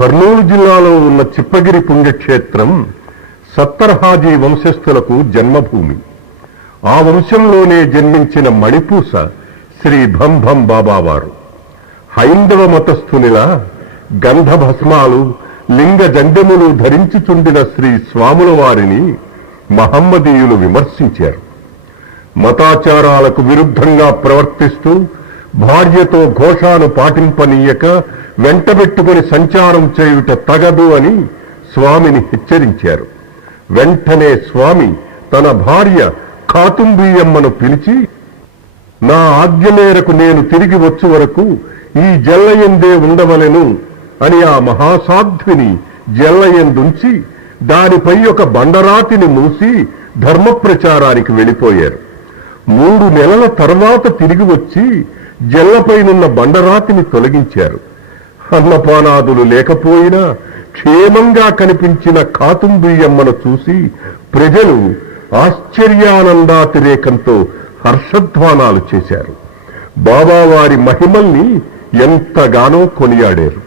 కర్నూలు జిల్లాలో ఉన్న చిప్పగిరి పుణ్యక్షేత్రం సత్తర్హాజీ వంశస్థులకు జన్మభూమి. ఆ వంశంలోనే జన్మించిన మణిపూస శ్రీ భంభం బాబావారు. హైందవ మతస్థునిలా గంధభస్మాలు లింగ జంధ్యములు ధరించుచుండిన శ్రీ స్వాముల వారిని మహమ్మదీయులు విమర్శించారు. మతాచారాలకు విరుద్ధంగా ప్రవర్తిస్తూ భార్యతో ఘోషాను పాటింపనీయక వెంటబెట్టుకుని సంచారం చేయుట తగదు అని స్వామిని హెచ్చరించారు. వెంటనే స్వామి తన భార్య కాతుంబీయమ్మను పిలిచి, నా ఆజ్ఞ మేరకు నేను తిరిగి వచ్చు వరకు ఈ జల్లయందే ఉండవలెను అని ఆ మహాసాధ్విని జల్లయందుంచి దానిపై ఒక బండరాతిని మూసి ధర్మ ప్రచారానికి వెళ్ళిపోయారు. 3 నెలల తర్వాత తిరిగి వచ్చి జల్లపైనున్న బండరాతిని తొలగించారు. అన్నపానాదులు లేకపోయినా క్షేమంగా కనిపించిన కాతుంబీయమ్మను చూసి ప్రజలు ఆశ్చర్యానందాతిరేకంతో హర్షధ్వానాలు చేశారు. బాబావారి మహిమల్ని ఎంతగానో కొనియాడారు.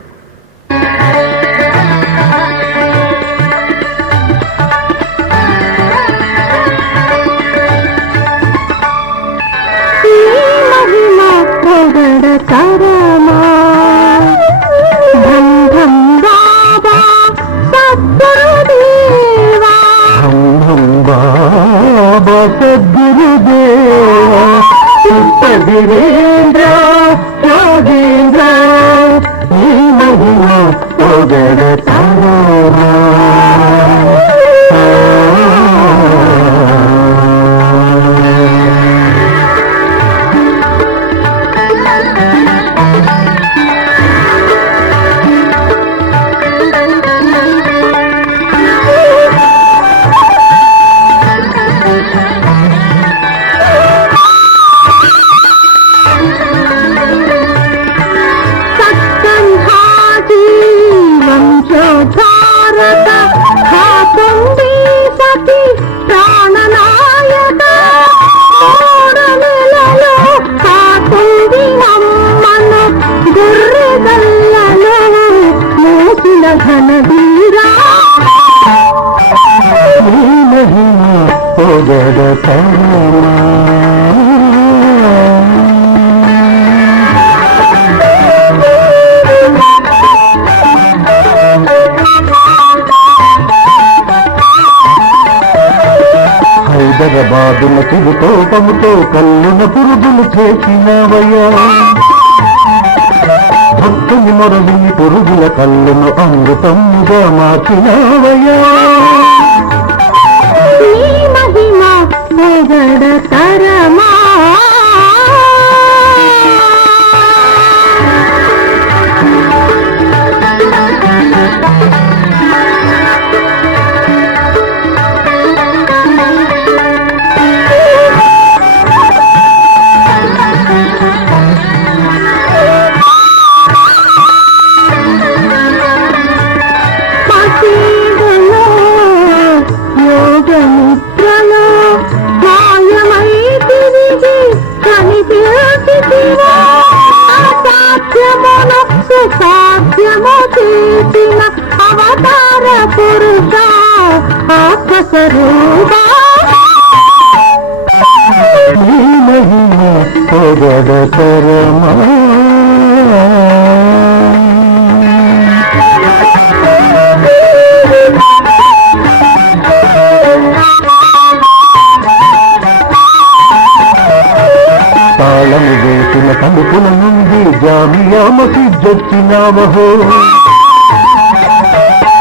సద్గురుదేవా చిత్తగిరీంద్ర యోగీంద్ర నీ మహిమ పొగడతారా. హైదరాబాదుల తిరుతోపముతో కల్లున పురుగులు చేసినవయ్యా. భక్తుని మొరవిని పురుగుల కల్లును అమృతంగా మార్చినవయ్యా. అవతార పురుష ఆత్మస్వరూపా నీ మహిమ పొగడతరమా. తాళము వేసిన తలుపుల నుండి జామియా మసీదొచ్చినావహో.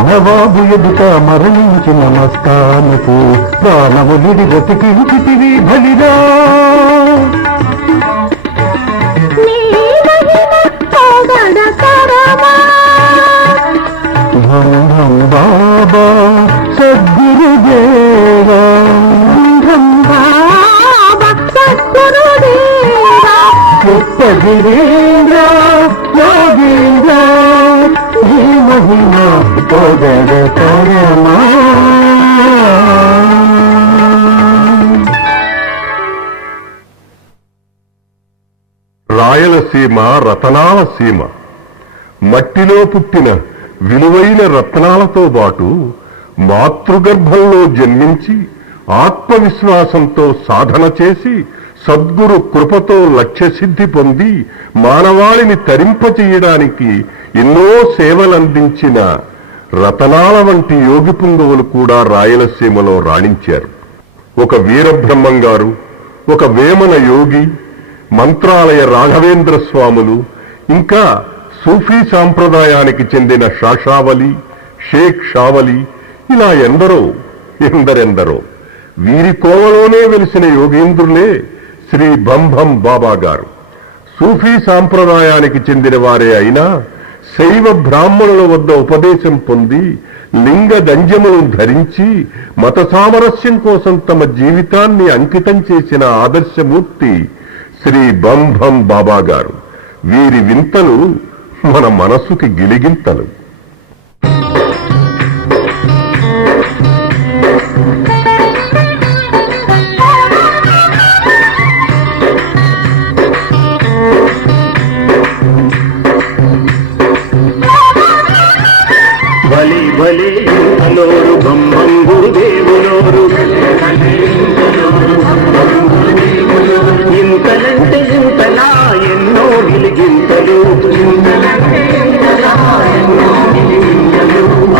నవాబు ఎదుట మరణించి నమస్కారముకు ప్రాణము నిడి బ్రతికించితివి బలిరా. భం బాబా సద్గురుదేవా చిత్తగిరీంద్ర యోగీంద్ర నీ మహిమ పొగడతరమా. రాయలసీమ రతనాల సీమ. మట్టిలో పుట్టిన విలువైన రత్నాలతో పాటు మాతృగర్భంలో జన్మించి ఆత్మవిశ్వాసంతో సాధన చేసి సద్గురు కృపతో లక్ష్యసిద్ధి పొంది మానవాళిని తరింపచేయడానికి ఎన్నో సేవలందించిన రతనాల వంటి యోగి పుంగవులు కూడా రాయలసీమలో రాణించారు. ఒక వీరబ్రహ్మం గారు, ఒక వేమన యోగి, మంత్రాలయ రాఘవేంద్ర స్వాములు, ఇంకా సూఫీ సాంప్రదాయానికి చెందిన షాషావలి, షేక్ షావలి, ఇలా ఎందరెందరో వీరి కోవలోనే వెలిసిన యోగీంద్రులే శ్రీ బంభం బాబా గారు. సూఫీ సాంప్రదాయానికి చెందిన వారే అయినా శైవ బ్రాహ్మణుల వద్ద ఉపదేశం పొంది లింగ దంజములను ధరించి మత సామరస్యం కోసం తమ జీవితాన్ని అంకితం చేసిన ఆదర్శమూర్తి శ్రీ బంభం బాబా గారు. వీరి వింతలు మన మనసుకి గిలిగింతలు. భలే భలే ఇంతలోరు బ్రహ్మం గురుదేవులోరు, ఇంతలంటే ఇంతలా ఎన్నో గిలిగింతలు,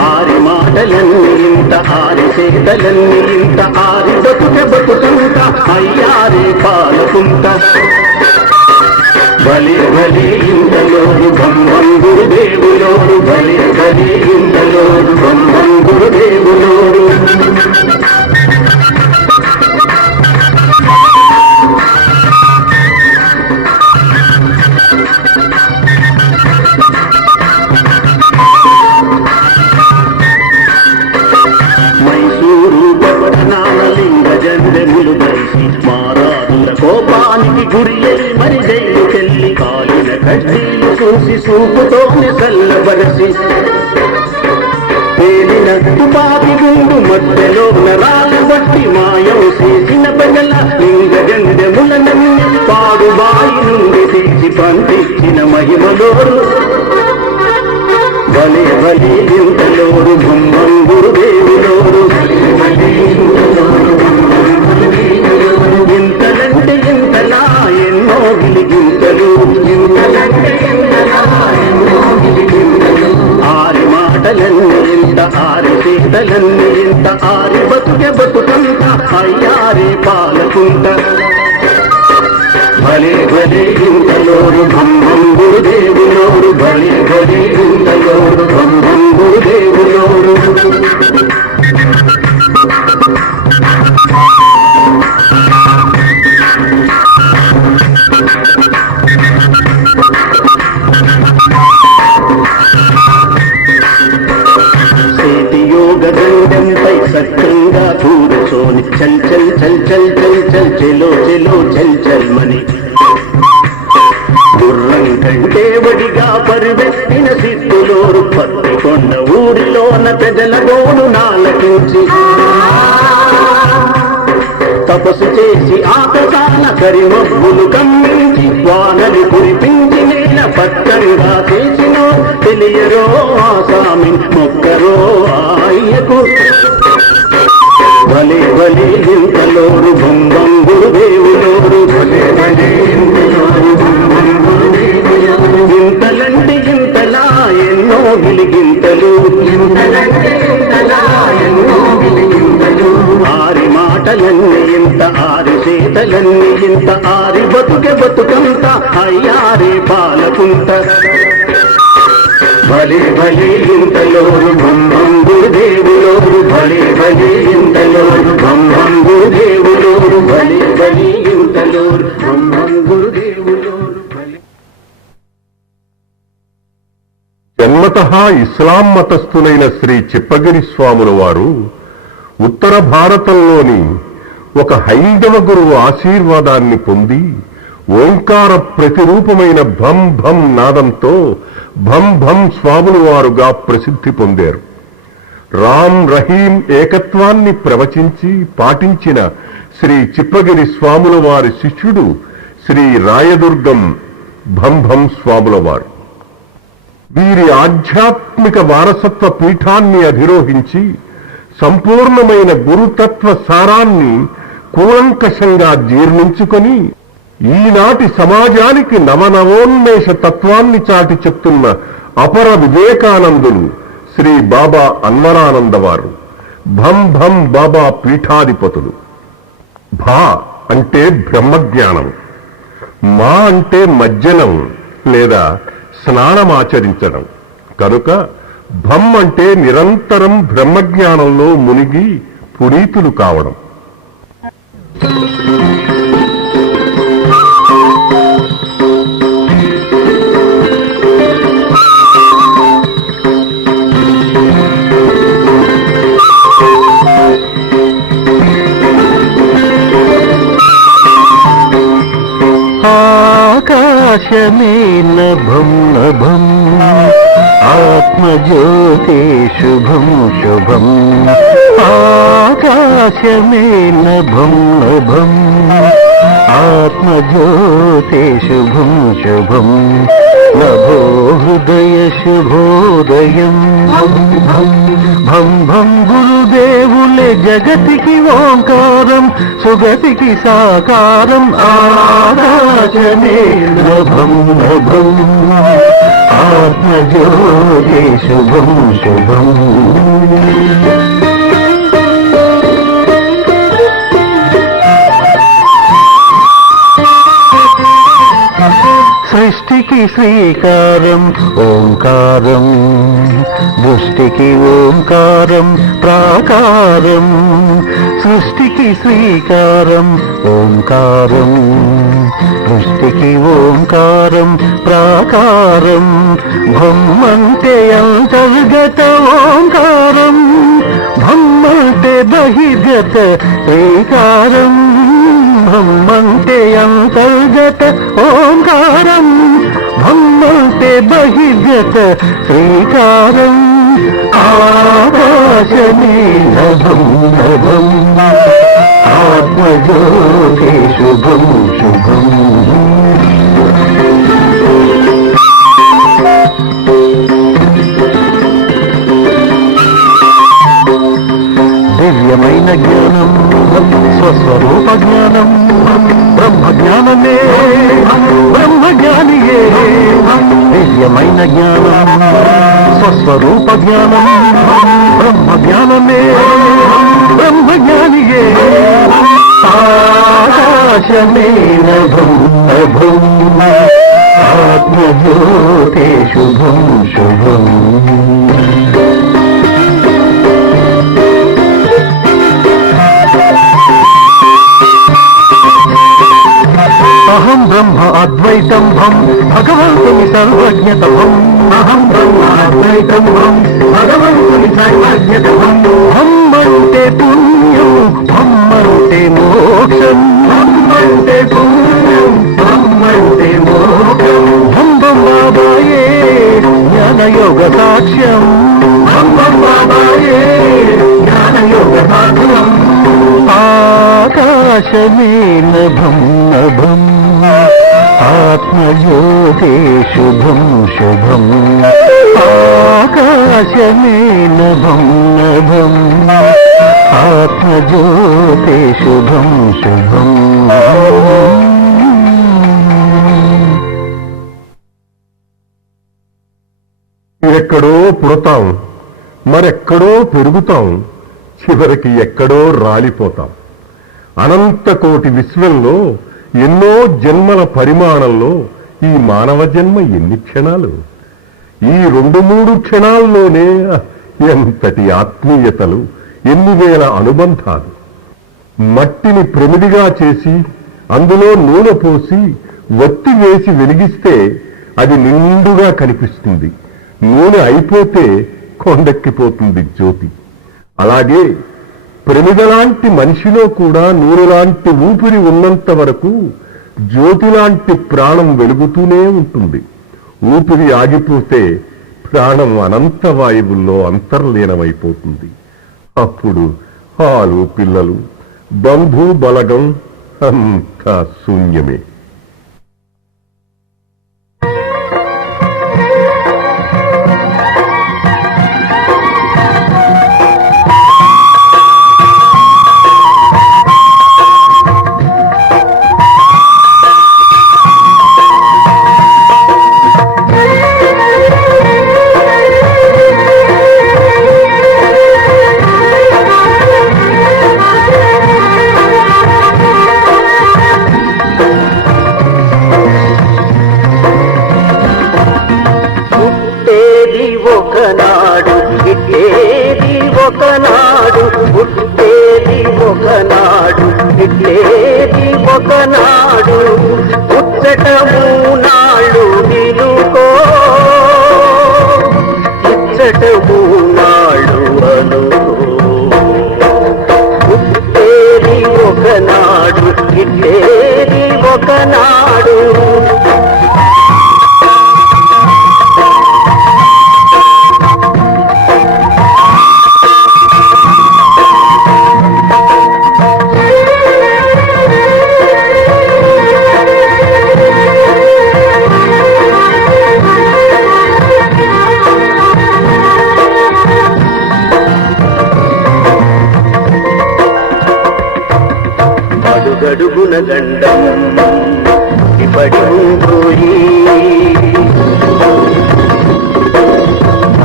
ఆరి మాటలన్నీ ఇంత, ఆరి చేతలన్నీ ఇంత, ఆరి బతుకంత అయ్యారే పాలకుంట. భలే భలే ఇంతలోరు బ్రహ్మం గురుదేవులోరు, భలే భలే ఇంతలోరు బ్రహ్మం గురుదేవులోరు. మైసూరు పట్టణాల లింగ జండెములు ధరిసి మారాదుల కోపానికి గురి మరి జైలుకెళ్ళి కాలిన కడ్డీలు చూసి చూపుతోనే చల్లబరసి పేలిన తుపాకి గుండు మధ్యలో నరాలు బట్టి మాయం చేసిన ప్రజల లింగ జండెములనన్ని పాడుబాయి నుండి తీసి పంపించిన మహిమలోరు. భలే భలే ఇంతలోరు బ్రహ్మం గురుదేవులోరు, ఇంతలంటే ఇంతలా ఎన్నో గిలిగింతలు, ఆరి మాటలన్నీ ఇంత, ఆరి చేతలన్నీ ఇంత, ఆరి బతుకంత అయ్యారే పాలకుంట. భలే భలే ఇంతలోరు బ్రహ్మం గురుదేవులోరు, భలే భలే ఇంతలోరు బ్రహ్మం గురుదేవులోరు. సేతి యోగ దండంపై సక్రంగా కూర్చోని చల్ చల్ చల్ చల్ చల్ చల్ చెలో చెలో చల్ చల్ మని గుర్రం కంటే వడిగా పరివెత్తిన సిద్ధులోరు పత్తికొండ ఊరిలోన ప్రజల గోను నాలకించి తపస్సు చేసి ఆకాశాల కరిమబ్బులు కమ్మించి వానలు కురిపించి నేల పట్టంగా చేసినో తెలియరో ఆసామి మొక్కరో ఆయకు. భలే భలే ఇంతలోరు బ్రహ్మం గురుదేవులోరు, భలే భలే ఇంతలోరు బ్రహ్మం గురుదేవులోరు, ఇంతలంటే ఇంతలా ఎన్నో గిలిగింతలు, ఇంతలంటే ఇంతలా ఎన్నో గిలిగింతలు, ఆరి మాటలన్నీ ఇంత, ఆరి చేతలన్నీ ఇంత, ఆరి బతుకంత అయ్యారే పాలకుంట. భలే భలే ఇంతలోరు బ్రహ్మం గురుదేవులోరు, భలే భలే ఇంతలోరు బ్రహ్మం గురుదేవులోరు, భలే భలే ఇంతలోరు బ్రహ్మం గురుదేవులోరు. జన్మతః ఇస్లాం మతస్థులైన శ్రీ చిప్పగిరి స్వాముల వారు ఉత్తర భారతంలోని ఒక హైందవ గురువు ఆశీర్వాదాన్ని పొంది ఓంకార ప్రతిరూపమైన భం భం నాదంతో భం భం స్వాముల వారుగా ప్రసిద్ధి పొందారు. రామ్ రహీం ఏకత్వాన్ని ప్రవచించి పాటించిన శ్రీ చిప్పగిరి స్వాముల వారి శిష్యుడు శ్రీ రాయదుర్గం భం భం స్వాముల వారు. వీరి ఆధ్యాత్మిక వారసత్వ పీఠాన్ని అధిరోహించి సంపూర్ణమైన గురుతత్వ సారాన్ని కూలంకషంగా జీర్ణించుకొని ఈనాటి సమాజానికి నవనవోన్మేష తత్వాన్ని చాటి చెప్తున్న అపర వివేకానందులు శ్రీ బాబా అన్వరానంద వారు భం భం బాబా పీఠాధిపతులు. భా అంటే బ్రహ్మజ్ఞానం, మా అంటే మజ్జనం లేదా స్నానమాచరించడం కనుక భం అంటే నిరంతరం బ్రహ్మజ్ఞానంలో మునిగి పునీతులు కావడం. ఆకాశమే నభం నభం ఆత్మజ్యోతి శుభం శుభం. ఆకాశమే నభం నభం ఆత్మజ్యోతి శుభం శుభం. నభో హృదయ శుభోదయం భం భం గురుదేవులే జగతికి ఓంకారం సుగతికి సాకారం. ఆకాశమే నభం నభం ఆత్మజ్యోతి శుభం శుభం. సృష్టికి శ్రీకారం ఓంకారం దృష్టికి ఓంకారం ప్రాకారం. సృష్టికి శ్రీకారం ఓంకారం దృష్టికి ఓంకారం ప్రాకారం. భమ్మంటే అంతర్గత ఓంకారం భమ్మంటే బహిర్గత శ్రీకారం. బ్రహ్మంటే అంతర్గత ఓంకారం బ్రహ్మంటే బహిర్గత శ్రీకారం. ఆకాశమే నభం నభం ఆత్మజ్యోతి శుభం శుభం. దివ్యమైన జ్ఞానం స్వస్వరూప జ్ఞానం బ్రహ్మ జ్ఞానమే బ్రహ్మ జ్ఞానియే. దివ్యమైన జ్ఞానం స్వస్వరూప జ్ఞానం బ్రహ్మ జ్ఞానమే బ్రహ్మ జ్ఞానియే. ఆకాశమే నభం నభం ఆత్మజ్యోతి శుభం శుభం. అహం బ్రహ్మ అద్వైతం భం భగవంతుని సర్వజ్ఞత భం. అహం బ్రహ్మ అద్వైతం భం భగవంతుని సర్వజ్ఞత భం. భం అంటే పుణ్యం భం అంటే మోక్షం. భం అంటే పుణ్యం భం అంటే మోక్షం. భం భం బాబాయే జ్ఞానయోగ సాక్ష్యం. భం భం బాబాయే జ్ఞానయోగ సాక్ష్యం. ఆకాశమే నభం నభం ఆత్మజ్యోతి శుభం శుభం. ఆకాశమే నభం నభం ఆత్మజ్యోతి శుభం శుభం. ఎక్కడో పుడతాం మరెక్కడో పెరుగుతాం చివరికి ఎక్కడో రాలిపోతాం. అనంతకోటి విశ్వంలో ఎన్నో జన్మల పరిమాణంలో ఈ మానవ జన్మ ఎన్ని క్షణాలు. ఈ 2-3 క్షణాల్లోనే ఎంతటి ఆత్మీయతలు ఎన్ని వేల అనుబంధాలు. మట్టిని ప్రమిదిగా చేసి అందులో నూనె పోసి వత్తి వేసి వెలిగిస్తే అది నిండుగా కనిపిస్తుంది. నూనె అయిపోతే కొండెక్కిపోతుంది జ్యోతి. అలాగే ప్రమిదలాంటి మనిషిలో కూడా నూనెలాంటి ఊపిరి ఉన్నంత వరకు జ్యోతిలాంటి ప్రాణం వెలుగుతూనే ఉంటుంది. ఊపిరి ఆగిపోతే ప్రాణం అనంత వాయువుల్లో అంతర్లీనమైపోతుంది. అప్పుడు హాలు పిల్లలు బంధు బలగం అంతా శూన్యమే. ఒకనాడు ఇట్లేది ఒకనాడు పుట్టేది ఒకనాడు ఇట్లేది ఒకనాడు ముచ్చటము నాళ్ళు వినుకో ఇచ్చటము నాళ్ళు అనుకో పుట్టేది ఒకనాడు ఇట్లేది ఒకనాడు అడుగడుగున గండం పడి పోయి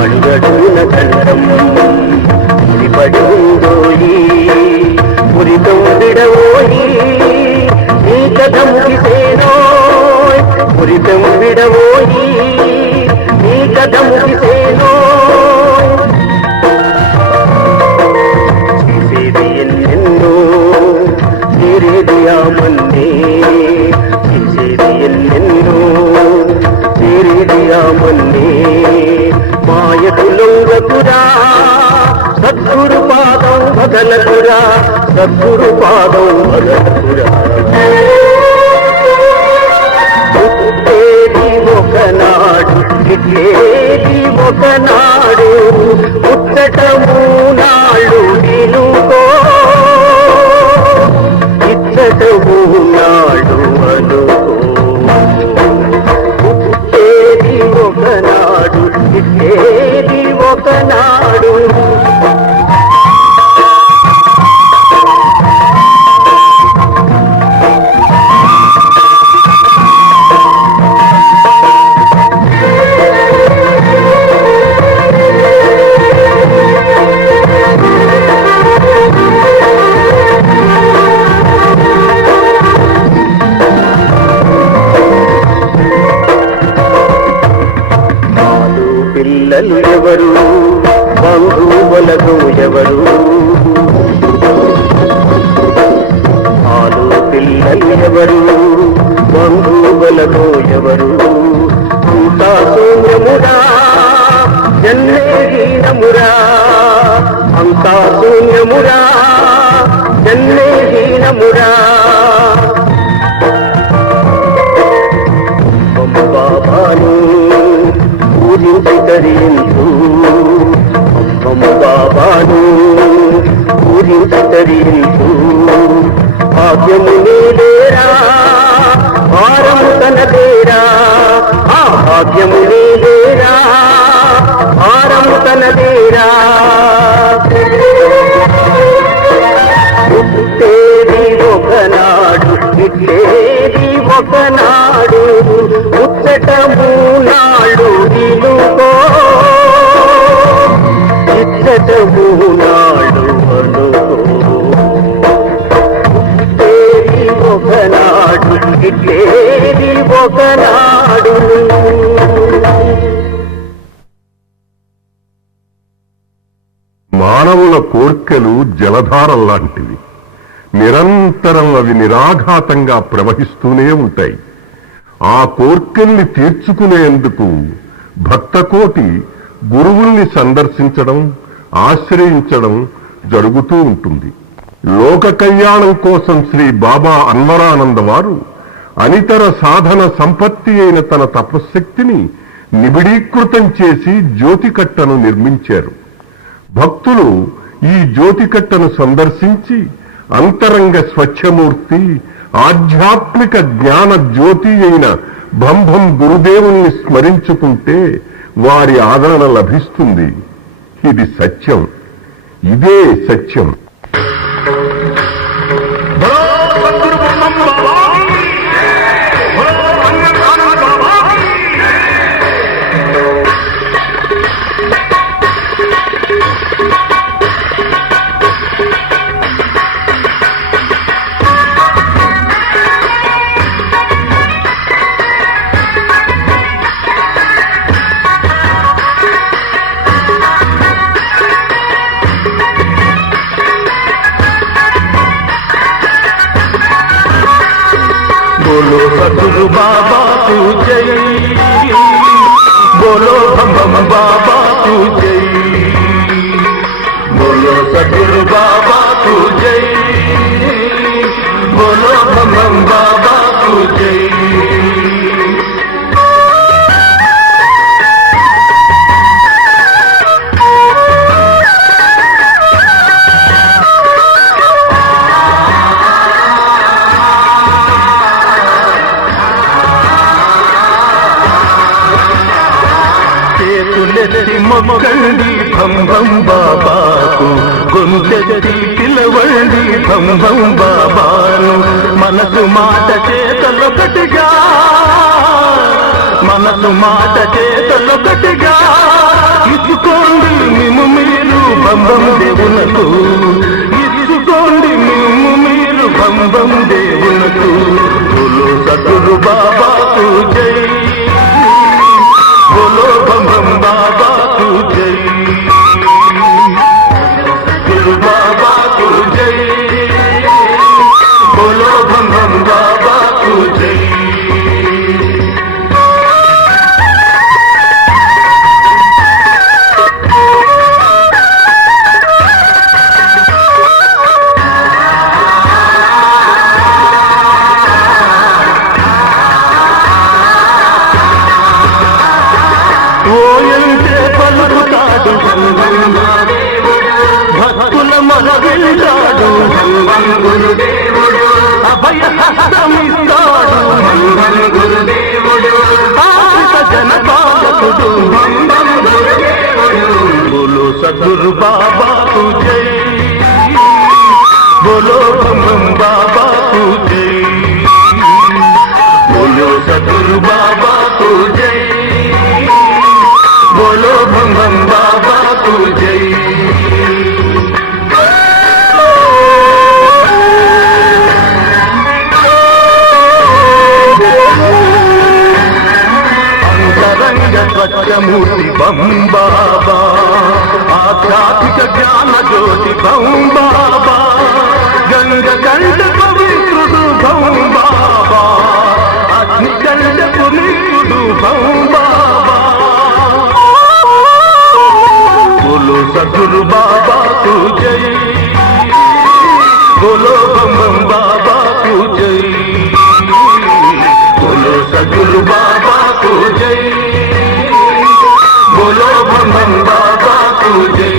అడుగడుగున గండం పడి పోయి పురితం విడవోయి నీ కథ ముగిసేనోయ్ పురితం విడవోయి నీ కథ ముగిసేనోయ్ చేసేది ఎన్నెన్నో చేరేది ఆ మన్నే చేసేది ఎన్నెన్నో చేరేది ఆ మన్నే మాయకు లొంగకురా సద్గురు పాదం వదలకురా సద్గురు పాదం వదలకురా పుట్టేది ఒకనాడు ఇట్లేది ఒకనాడు ముచ్చటము నాళ్ళు వినుకో ఇచ్చటము నాడు అనుకో పుట్టేది ఒకనాడు ఇట్లేది ఒకనాడు పిల్లలు ఎవరు బంధువులకు ఎవరు ఆలు పిల్లలు ఎవరు బంధువులకు ఎవరు అంతా శూన్యమురా జన్మహీనమురా అంతా శూన్యమురా జన్మహీనమురా బాబాను పూజించి తరించు అమ్మమ్మ బాబాను పూజించి తరించు భాగ్యము నీలేరా భారము తనదేరా ఆ భాగ్యము నీలేరా భారము తనదేరా పుట్టేది ఒకనాడు ఇట్లేది ఒకనాడు ముచ్చటము నాడు వినుకో ఇచ్చటము నాడు అనుకో పుట్టేది ఒకనాడు ఇట్లేది ఒకనాడు మానవుల కోర్కెలు జలధారల్లాంటివి. నిరంతరం అవి నిరాఘాతంగా ప్రవహిస్తూనే ఉంటాయి. ఆ కోర్కెల్ని తీర్చుకునేందుకు భక్తకోటి గురువుల్ని సందర్శించడం, ఆశ్రయించడం జరుగుతూ ఉంటుంది. లోక కళ్యాణం కోసం శ్రీ బాబా అన్వరానంద వారు అనితర సాధన సంపత్తి అయిన తన తపశ్శక్తిని నిబిడీకృతం చేసి జ్యోతికట్టను నిర్మించారు. భక్తులు ఈ జ్యోతికట్టను సందర్శించి అంతరంగ స్వచ్ఛమూర్తి ఆధ్యాత్మిక జ్ఞాన జ్యోతి అయిన భంభం గురుదేవుల్ని స్మరించుకుంటే వారి ఆదరణ లభిస్తుంది. ఇది సత్యం, ఇదే సత్యం. बाबा तू जय, बोलो बम बम बाबा तू जय, बोलो सदगुरु बाबा तू जय, बोलो बम बम बाबा तू जय। చేతులెత్తి మొక్కండి భం భం బాబాకు, గొంతెత్తి పిలవండి భం భం బాబాను, మనసు మాట చేతలొకటిగా, మనసు మాట చేతలొకటిగా, ఇచ్చుకోండి మిమ్ము మీరు భం భం దేవునకు, ఇచ్చుకోండి మిమ్ము మీరు భం భం దేవునకు, బోలో సద్గురు బాబాకు జై, बोलो बम बम बाबा तू जय, गुरु बाबा तू जय, बोलो बम बम बाबा तू जय। పలుకుతాడు భక్తుల మొరవింటాడు, అభయ హస్తమిస్తాడు ఆశ్రిత జనపాలకుడు, బోలో సద్గురు బాబా తూ జై, బోలో బం బం బాబా తూ జై, బోలో సద్గురు బాబా తూ జై, बोलो बम बम बाबा तू जय। अंतरंग स्वच्छमूर्ति बम बाबा, आध्यात्मिक ज्ञान ज्योति बम बाबा, गंग कंठ पवित्रुडु बम बाबा, अग्निकंठ पुनीतुडु बम बाबा, बोलो सद्गुरु बाबा तू जय, बोलो बम बम बाबा तू जय, बोलो सद्गुरु बाबा तू जय, बोलो बम बम बाबा तू जय।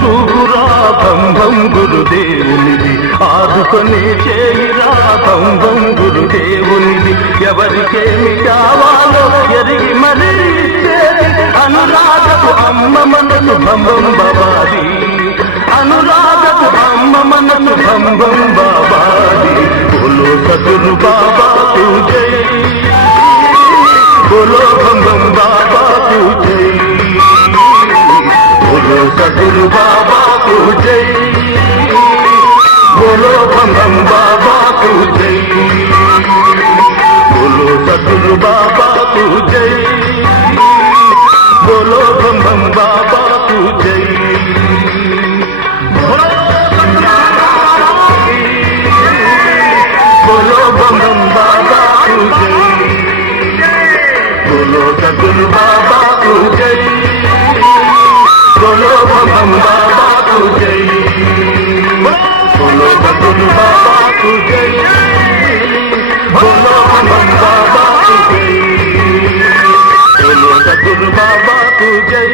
చూపురా బం బం గురుదేవునిది, ఆదుకొని చేయిరా బం బం గురుదేవునిది, ఎవరికేమి కావాలో ఎరిగి మరీ ఇచ్చేది అనురాగపు అమ్మ మనసు బం బం బాబాది, అనురాగపు అమ్మ మనసు బం బం బాబాది, బోలో సద్గురు బాబా తూ జై, బోలో బం బం బాబా తూ జై, बोलो सद्गुरु बाबा तू जय, बोलो बम बम बाबा तू जय, बोलो सद्गुरु बाबा तू जय, बोलो बम बम बाबा तू जय, बोलो बम बम बाबा तू जय, बोलो सद्गुरु बाबा तू जय, बोलो बम बम बाबा तू जय, बोलो सद्गुरु बाबा तू जय, बोलो बम बम बाबा तू जय, बोलो सद्गुरु बाबा तू जय।